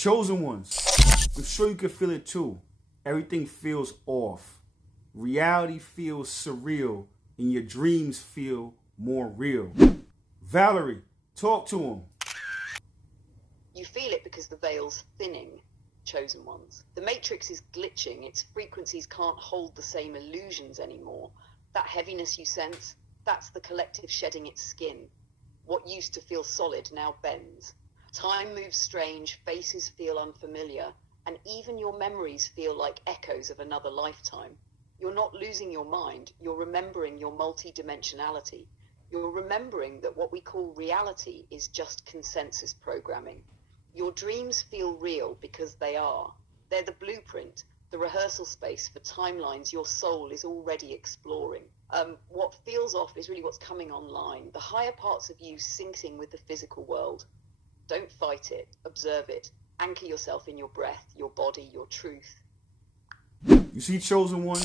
Chosen ones, I'm sure you can feel it too. Everything feels off. Reality feels surreal and your dreams feel more real. Valerie, talk to him. You feel it because the veil's thinning, chosen ones. The matrix is glitching, its frequencies can't hold the same illusions anymore. That heaviness you sense, that's the collective shedding its skin. What used to feel solid now bends. Time moves strange, faces feel unfamiliar, and even your memories feel like echoes of another lifetime. You're not losing your mind, you're remembering your multidimensionality. You're remembering that what we call reality is just consensus programming. Your dreams feel real because they are. They're the blueprint, the rehearsal space for timelines your soul is already exploring. What feels off is really what's coming online, the higher parts of you syncing with the physical world. Don't fight it, observe it, anchor yourself in your breath, your body, your truth. You see, chosen one,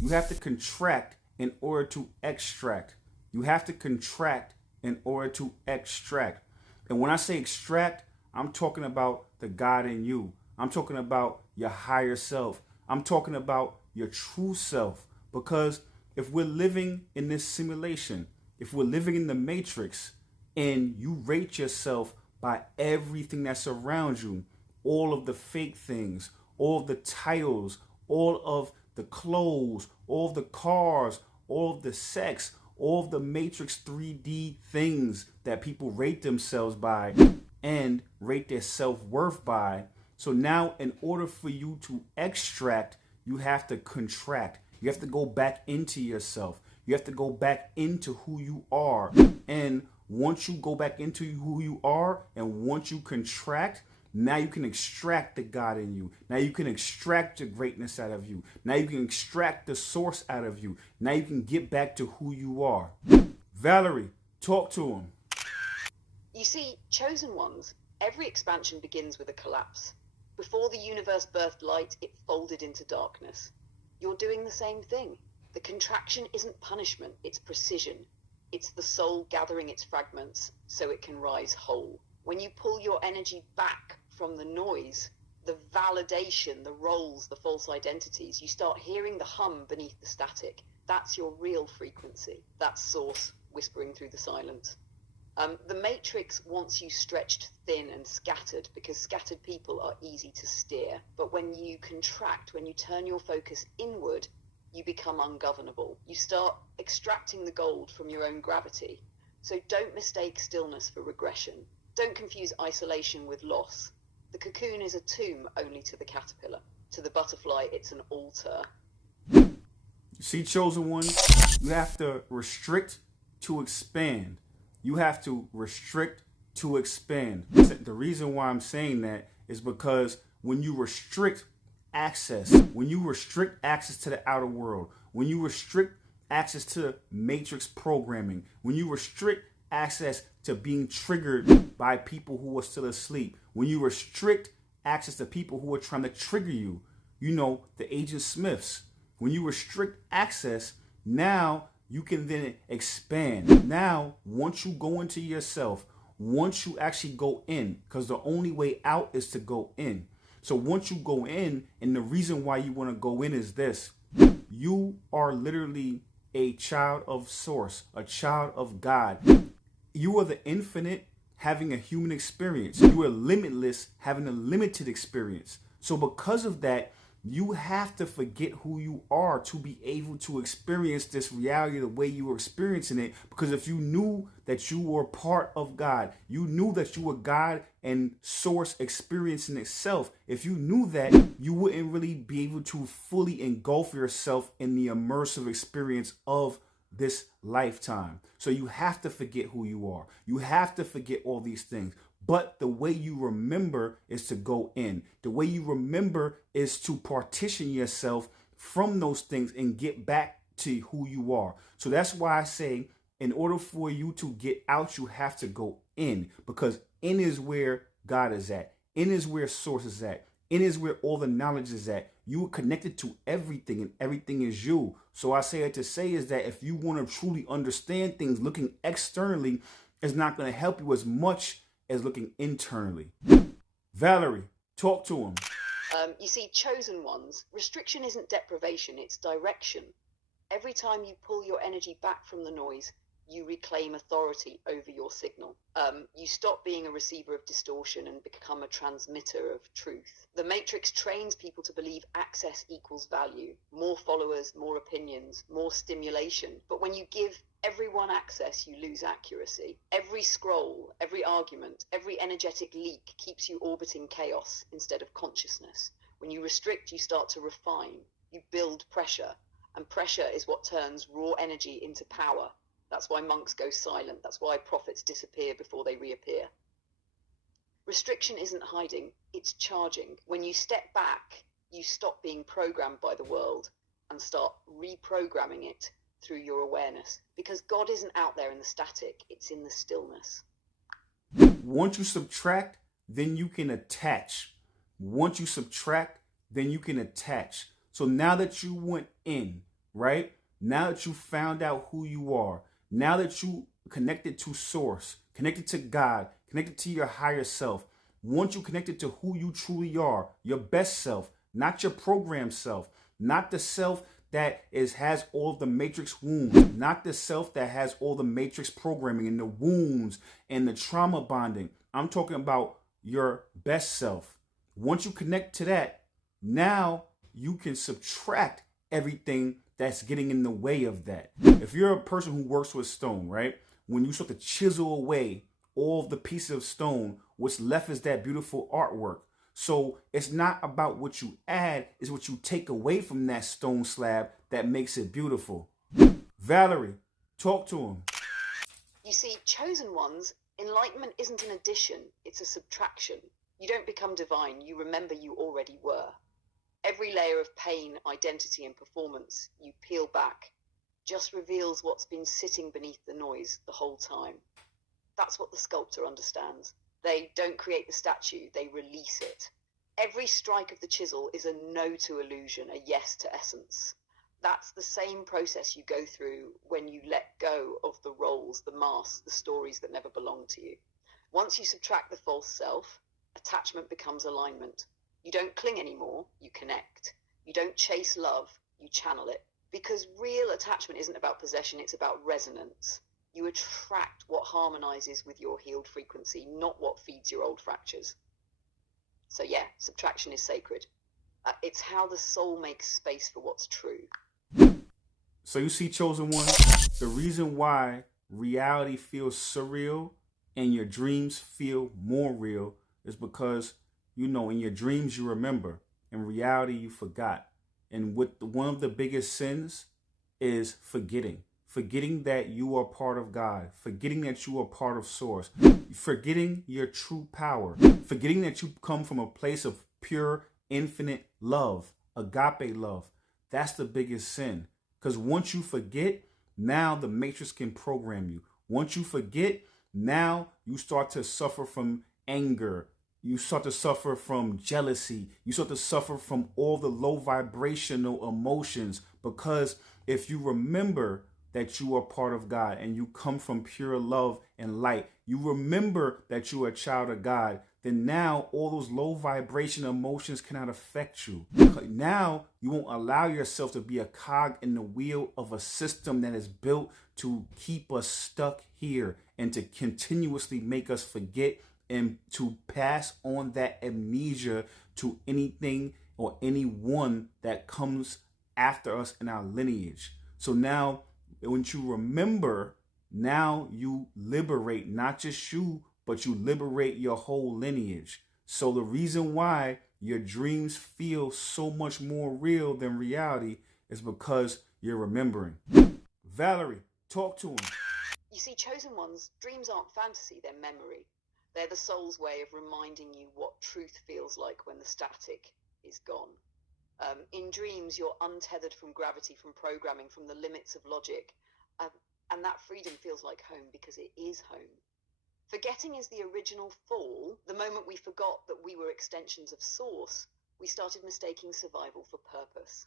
you have to contract in order to extract. You have to contract in order to extract. And when I say extract, I'm talking about the God in you. I'm talking about your higher self. I'm talking about your true self. Because if we're living in this simulation, if we're living in the matrix, and you rate yourself by everything that's around you, all of the fake things, all of the titles, all of the clothes, all of the cars, all of the sex, all of the matrix 3D things that people rate themselves by and rate their self-worth by. So now in order for you to extract, you have to contract. You have to go back into yourself. You have to go back into who you are. And once you go back into who you are and once you contract, now you can extract the God in you. Now you can extract the greatness out of you. Now you can extract the source out of you. Now you can get back to who you are. Valerie, talk to him. You see, chosen ones, every expansion begins with a collapse. Before the universe birthed light, it folded into darkness. You're doing the same thing. The contraction isn't punishment, it's precision. It's the soul gathering its fragments so it can rise whole. When you pull your energy back from the noise, the validation, the roles, the false identities, you start hearing the hum beneath the static. That's your real frequency. That's source whispering through the silence. The matrix wants you stretched thin and scattered because scattered people are easy to steer. But when you contract, when you turn your focus inward, you become ungovernable. You start extracting the gold from your own gravity. So don't mistake stillness for regression. Don't confuse isolation with loss. The cocoon is a tomb only to the caterpillar. To the butterfly, it's an altar. You see, chosen one, you have to restrict to expand. You have to restrict to expand. The reason why I'm saying that is because when you restrict access, when you restrict access to the outer world, when you restrict access to matrix programming, when you restrict access to being triggered by people who are still asleep, when you restrict access to people who are trying to trigger you, you know, the Agent Smiths, when you restrict access, now you can then expand. Now, once you go into yourself, once you actually go in, because the only way out is to go in. So once you go in, and the reason why you want to go in is this: you are literally a child of source, a child of God. You are the infinite having a human experience. You are limitless having a limited experience. So because of that, you have to forget who you are to be able to experience this reality the way you were experiencing it. Because if you knew that you were part of God, you knew that you were God and source experiencing itself, if you knew that, you wouldn't really be able to fully engulf yourself in the immersive experience of this lifetime. So you have to forget who you are. You have to forget all these things. But the way you remember is to go in. The way you remember is to partition yourself from those things and get back to who you are. So that's why I say, in order for you to get out, you have to go in, because in is where God is at. In is where source is at. In is where all the knowledge is at. You are connected to everything and everything is you. So I say it to say is that if you want to truly understand things, looking externally is not going to help you as much as looking internally. Valerie, Talk to him. You see, chosen ones, restriction isn't deprivation, it's direction. Every time you pull your energy back from the noise, you reclaim authority over your signal. You stop being a receiver of distortion and become a transmitter of truth. The Matrix trains people to believe access equals value. More followers, more opinions, more stimulation. But when you give everyone access, you lose accuracy. Every scroll, every argument, every energetic leak keeps you orbiting chaos instead of consciousness. When you restrict, you start to refine. You build pressure. And pressure is what turns raw energy into power. That's why monks go silent. That's why prophets disappear before they reappear. Restriction isn't hiding, it's charging. When you step back, you stop being programmed by the world and start reprogramming it through your awareness. Because God isn't out there in the static, it's in the stillness. Once you subtract, then you can attach. Once you subtract, then you can attach. So now that you went in, right? Now that you found out who you are, now that you connected to source, connected to God, connected to your higher self, once you connected to who you truly are, your best self, not your programmed self, not the self that has all the matrix wounds, not the self that has all the matrix programming and the wounds and the trauma bonding. I'm talking about your best self. Once you connect to that, now you can subtract everything that's getting in the way of that. If you're a person who works with stone, right? When you start to chisel away all of the pieces of stone, what's left is that beautiful artwork. So it's not about what you add, it's what you take away from that stone slab that makes it beautiful. Valerie, talk to him. You see, chosen ones, enlightenment isn't an addition, it's a subtraction. You don't become divine, you remember you already were. Every layer of pain, identity, and performance you peel back just reveals what's been sitting beneath the noise the whole time. That's what the sculptor understands. They don't create the statue, they release it. Every strike of the chisel is a no to illusion, a yes to essence. That's the same process you go through when you let go of the roles, the masks, the stories that never belonged to you. Once you subtract the false self, attachment becomes alignment. You don't cling anymore, you connect. You don't chase love, you channel it. Because real attachment isn't about possession, it's about resonance. You attract what harmonizes with your healed frequency, not what feeds your old fractures. So yeah, subtraction is sacred. It's how the soul makes space for what's true. So you see, chosen one, the reason why reality feels surreal and your dreams feel more real is because, you know, in your dreams you remember, in reality you forgot. And one of the biggest sins is forgetting that you are part of God, forgetting that you are part of source, forgetting your true power, forgetting that you come from a place of pure, infinite love, agape love. That's the biggest sin. Because once you forget, now the matrix can program you. Once you forget, now you start to suffer from anger. You start to suffer from jealousy. You start to suffer from all the low vibrational emotions. Because if you remember that you are part of God and you come from pure love and light, you remember that you are a child of God, then now all those low vibration emotions cannot affect you. Now you won't allow yourself to be a cog in the wheel of a system that is built to keep us stuck here and to continuously make us forget and to pass on that amnesia to anything or anyone that comes after us in our lineage. So now when you remember, now you liberate not just you, but you liberate your whole lineage. So the reason why your dreams feel so much more real than reality is because you're remembering. Valerie, talk to him. You see, chosen ones, dreams aren't fantasy, they're memory. They're the soul's way of reminding you what truth feels like when the static is gone. In dreams, you're untethered from gravity, from programming, from the limits of logic. And that freedom feels like home because it is home. Forgetting is the original fall. The moment we forgot that we were extensions of source, we started mistaking survival for purpose.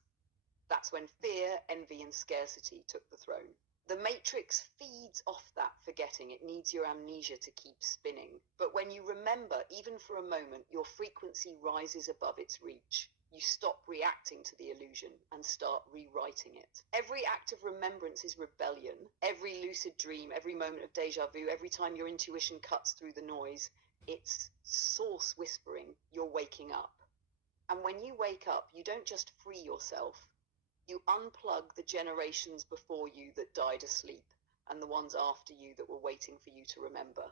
That's when fear, envy, and scarcity took the throne. The matrix feeds off that forgetting. It needs your amnesia to keep spinning. But when you remember, even for a moment, your frequency rises above its reach. You stop reacting to the illusion and start rewriting it. Every act of remembrance is rebellion. Every lucid dream, every moment of deja vu, every time your intuition cuts through the noise, it's source whispering, you're waking up. And when you wake up, you don't just free yourself. You unplug the generations before you that died asleep and the ones after you that were waiting for you to remember.